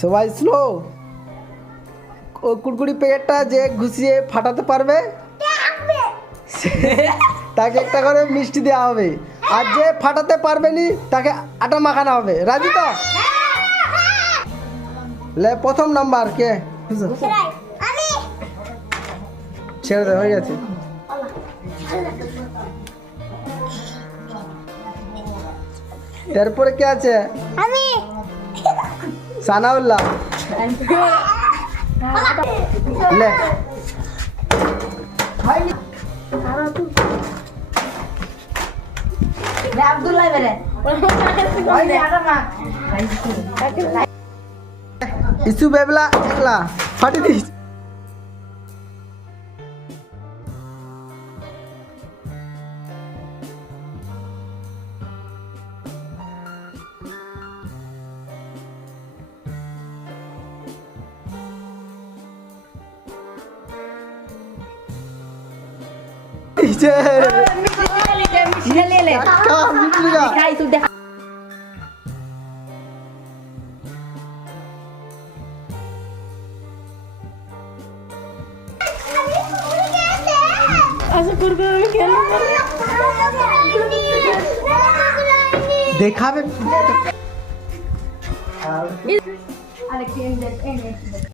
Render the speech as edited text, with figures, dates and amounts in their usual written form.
সবাই স্লো। ও কুড়কুড়ি প্যাকেটটা যে ঘুষিয়ে ফাটাতে পারবে তাকে একটা করে মিষ্টি দেওয়া হবে, আর যে ফাটাতে পারবে নি তাকে আটা মাখানো হবে। রাজি তো? লে প্রথম নাম্বার কে? ছেড়ে দে, হয়ে গেছে। তারপরে কে আছে? আমি সানাউল্লাহ। লে আব্দুল্লাহ বেরে ইসু বেবলা একলা ফাটি দিস। দেখাবে।